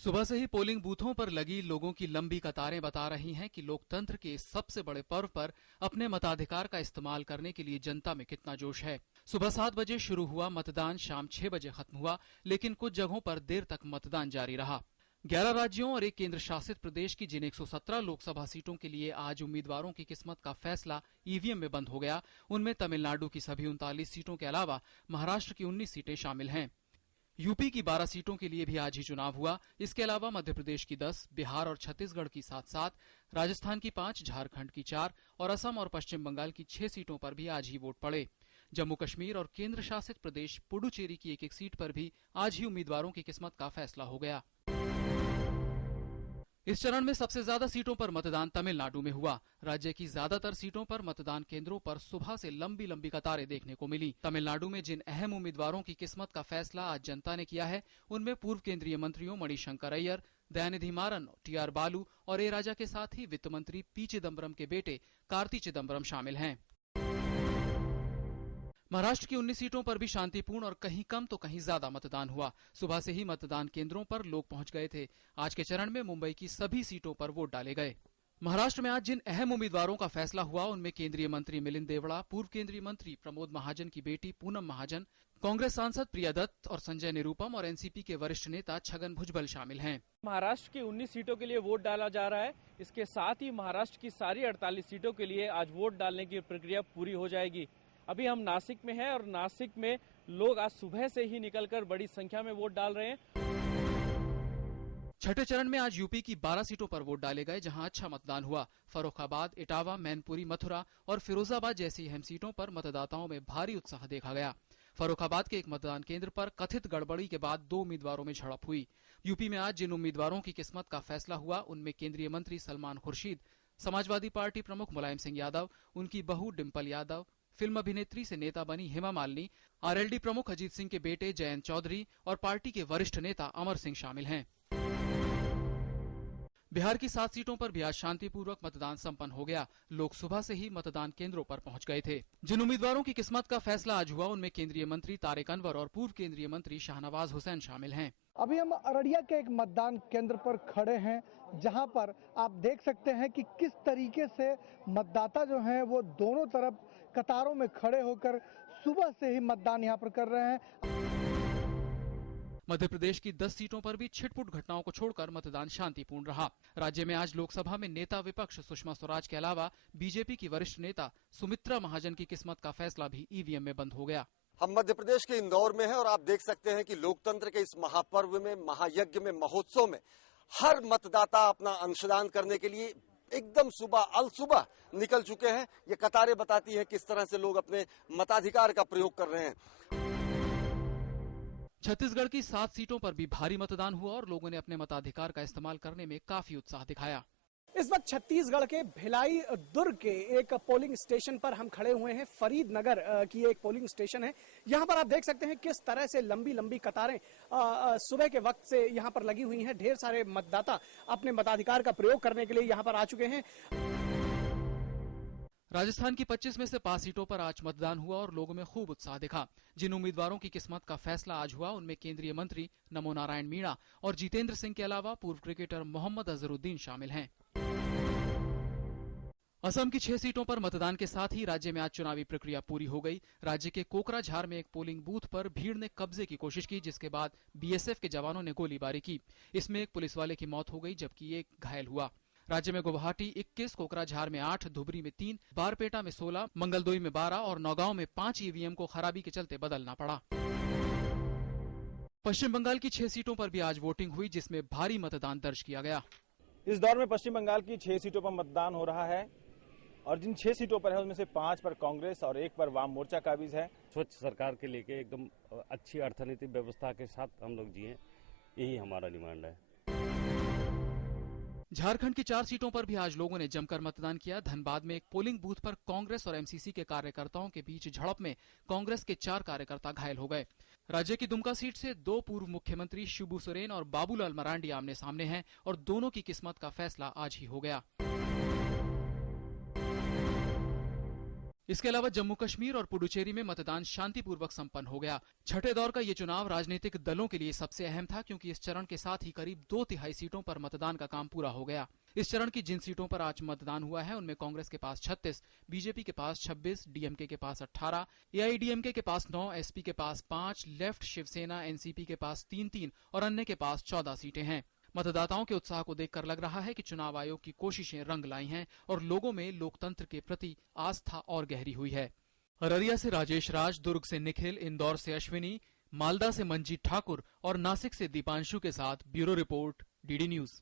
सुबह से ही पोलिंग बूथों पर लगी लोगों की लंबी कतारें बता रही हैं कि लोकतंत्र के इस सबसे बड़े पर्व पर अपने मताधिकार का इस्तेमाल करने के लिए जनता में कितना जोश है। सुबह 7 बजे शुरू हुआ मतदान शाम 6 बजे खत्म हुआ, लेकिन कुछ जगहों पर देर तक मतदान जारी रहा। 11 राज्यों और एक केंद्र शासित प्रदेश की जिन 117 लोकसभा सीटों के लिए आज उम्मीदवारों की किस्मत का फैसला ईवीएम में बंद हो गया, उनमें तमिलनाडु की सभी 39 सीटों के अलावा महाराष्ट्र की 19 सीटें शामिल हैं। यूपी की 12 सीटों के लिए भी आज ही चुनाव हुआ। इसके अलावा मध्य प्रदेश की 10, बिहार और छत्तीसगढ़ की 7-7, राजस्थान की 5, झारखंड की 4 और असम और पश्चिम बंगाल की 6 सीटों पर भी आज ही वोट पड़े। जम्मू कश्मीर और केंद्र शासित प्रदेश पुडुचेरी की एक सीट पर भी आज ही उम्मीदवारों की किस्मत का फैसला हो गया। इस चरण में सबसे ज्यादा सीटों पर मतदान तमिलनाडु में हुआ। राज्य की ज्यादातर सीटों पर मतदान केंद्रों पर सुबह से लंबी लंबी कतारें देखने को मिली। तमिलनाडु में जिन अहम उम्मीदवारों की किस्मत का फैसला आज जनता ने किया है, उनमें पूर्व केंद्रीय मंत्रियों मणिशंकर अय्यर, दयानिधि मारन, टीआर बालू और ए राजा के साथ ही वित्त मंत्री पी चिदम्बरम के बेटे कार्ति चिदम्बरम शामिल हैं। महाराष्ट्र की 19 सीटों पर भी शांतिपूर्ण और कहीं कम तो कहीं ज्यादा मतदान हुआ। सुबह से ही मतदान केंद्रों पर लोग पहुंच गए थे। आज के चरण में मुंबई की सभी सीटों पर वोट डाले गए। महाराष्ट्र में आज जिन अहम उम्मीदवारों का फैसला हुआ, उनमें केंद्रीय मंत्री मिलिंद देवड़ा, पूर्व केंद्रीय मंत्री प्रमोद महाजन की बेटी पूनम महाजन, कांग्रेस सांसद प्रिया दत्त और संजय निरुपम और एनसीपी के वरिष्ठ नेता छगन भुजबल शामिल हैं। महाराष्ट्र की 19 सीटों के लिए वोट डाला जा रहा है। इसके साथ ही महाराष्ट्र की सारी 48 सीटों के लिए आज वोट डालने की प्रक्रिया पूरी हो जाएगी। अभी हम नासिक में हैं और नासिक में लोग आज सुबह से ही निकलकर बड़ी संख्या में वोट डाल रहे हैं। छठे चरण में आज यूपी की 12 सीटों पर वोट डाले गए, जहां अच्छा मतदान हुआ। फर्रुखाबाद, इटावा, मैनपुरी, मथुरा और फिरोजाबाद जैसी अहम सीटों पर मतदाताओं में भारी उत्साह देखा गया। फर्रुखाबाद के एक मतदान केंद्र पर कथित गड़बड़ी के बाद 2 उम्मीदवारों में झड़प हुई। यूपी में आज जिन उम्मीदवारों की किस्मत का फैसला हुआ, उनमें केंद्रीय मंत्री सलमान खुर्शीद, समाजवादी पार्टी प्रमुख मुलायम सिंह यादव, उनकी बहू डिम्पल यादव, फिल्म अभिनेत्री से नेता बनी हेमा मालिनी, आरएलडी प्रमुख अजीत सिंह के बेटे जयंत चौधरी और पार्टी के वरिष्ठ नेता अमर सिंह शामिल हैं। बिहार की 7 सीटों पर भी आज शांतिपूर्वक मतदान संपन्न हो गया। लोग सुबह से ही मतदान केंद्रों पर पहुंच गए थे। जिन उम्मीदवारों की किस्मत का फैसला आज हुआ, उनमें केंद्रीय मंत्री तारिक अनवर और पूर्व केंद्रीय मंत्री शाहनवाज हुसैन शामिल हैं। अभी हम अररिया के एक मतदान केंद्र पर खड़े हैं, जहां पर आप देख सकते हैं कि किस तरीके से मतदाता जो हैं वो दोनों तरफ कतारों में खड़े होकर सुबह से ही मतदान यहां पर कर रहे हैं। मध्य प्रदेश की 10 सीटों पर भी छिटपुट घटनाओं को छोड़कर मतदान शांतिपूर्ण रहा। राज्य में आज लोकसभा में नेता विपक्ष सुषमा स्वराज के अलावा बीजेपी की वरिष्ठ नेता सुमित्रा महाजन की किस्मत का फैसला भी ईवीएम में बंद हो गया। हम मध्य प्रदेश के इंदौर में हैं और आप देख सकते हैं कि लोकतंत्र के इस महापर्व में, महायज्ञ में, महोत्सव में हर मतदाता अपना अंशदान करने के लिए एकदम सुबह निकल चुके हैं। ये कतारें बताती हैं किस तरह से लोग अपने मताधिकार का प्रयोग कर रहे हैं। छत्तीसगढ़ की 7 सीटों पर भी भारी मतदान हुआ और लोगों ने अपने मताधिकार का इस्तेमाल करने में काफी उत्साह दिखाया। इस वक्त छत्तीसगढ़ के भिलाई दुर्ग के एक पोलिंग स्टेशन पर हम खड़े हुए हैं। फरीदनगर की एक पोलिंग स्टेशन है। यहाँ पर आप देख सकते हैं किस तरह से लंबी लंबी कतारें सुबह के वक्त से यहाँ पर लगी हुई हैं। ढेर सारे मतदाता अपने मताधिकार का प्रयोग करने के लिए यहाँ पर आ चुके हैं। राजस्थान की 25 में से 5 सीटों पर आज मतदान हुआ और लोगों में खूब उत्साह दिखा। जिन उम्मीदवारों की किस्मत का फैसला आज हुआ, उनमें केंद्रीय मंत्री नमो नारायण मीणा और जितेंद्र सिंह के अलावा पूर्व क्रिकेटर मोहम्मद अजहरुद्दीन शामिल हैं। असम की 6 सीटों पर मतदान के साथ ही राज्य में आज चुनावी प्रक्रिया पूरी हो गई। राज्य के कोकराझार में एक पोलिंग बूथ पर भीड़ ने कब्जे की कोशिश की, जिसके बाद बीएसएफ के जवानों ने गोलीबारी की। इसमें एक पुलिस वाले की मौत हो गई, जबकि एक घायल हुआ। राज्य में गुवाहाटी 21, कोकराझार में 8, धुबरी में 3, बारपेटा में 16, मंगलदोई में 12 और नौगांव में 5 ईवीएम को खराबी के चलते बदलना पड़ा। पश्चिम बंगाल की 6 सीटों पर भी आज वोटिंग हुई, जिसमें भारी मतदान दर्ज किया गया। इस दौर में पश्चिम बंगाल की 6 सीटों पर मतदान हो रहा है और जिन 6 सीटों पर है, उनमें से 5 पर कांग्रेस और 1 पर वाम मोर्चा काबिज है। स्वच्छ सरकार के लेके एकदम अच्छी अर्थनीतिक व्यवस्था के साथ हम लोग जिए, यही हमारा डिमांड है। झारखंड की 4 सीटों पर भी आज लोगों ने जमकर मतदान किया। धनबाद में एक पोलिंग बूथ पर कांग्रेस और एमसीसी के कार्यकर्ताओं के बीच झड़प में कांग्रेस के 4 कार्यकर्ता घायल हो गए। राज्य की दुमका सीट से 2 पूर्व मुख्यमंत्री शिबू सोरेन और बाबूलाल मरांडी आमने सामने हैं और दोनों की किस्मत का फैसला आज ही हो गया। इसके अलावा जम्मू कश्मीर और पुडुचेरी में मतदान शांतिपूर्वक संपन्न हो गया। छठे दौर का ये चुनाव राजनीतिक दलों के लिए सबसे अहम था, क्योंकि इस चरण के साथ ही करीब 2/3 सीटों पर मतदान का काम पूरा हो गया। इस चरण की जिन सीटों पर आज मतदान हुआ है उनमें कांग्रेस के पास 36, बीजेपी के पास 26, डीएमके के पास 18, एआईडीएमके के पास 9, एसपी के पास 5, लेफ्ट, शिवसेना, एनसीपी के पास 3-3 और अन्य के पास 14 सीटें हैं। मतदाताओं के उत्साह को देखकर लग रहा है कि चुनाव आयोग की कोशिशें रंग लाई हैं और लोगों में लोकतंत्र के प्रति आस्था और गहरी हुई है। अररिया से राजेश राज, दुर्ग से निखिल, इंदौर से अश्विनी, मालदा से मंजीत ठाकुर और नासिक से दीपांशु के साथ ब्यूरो रिपोर्ट, डीडी न्यूज।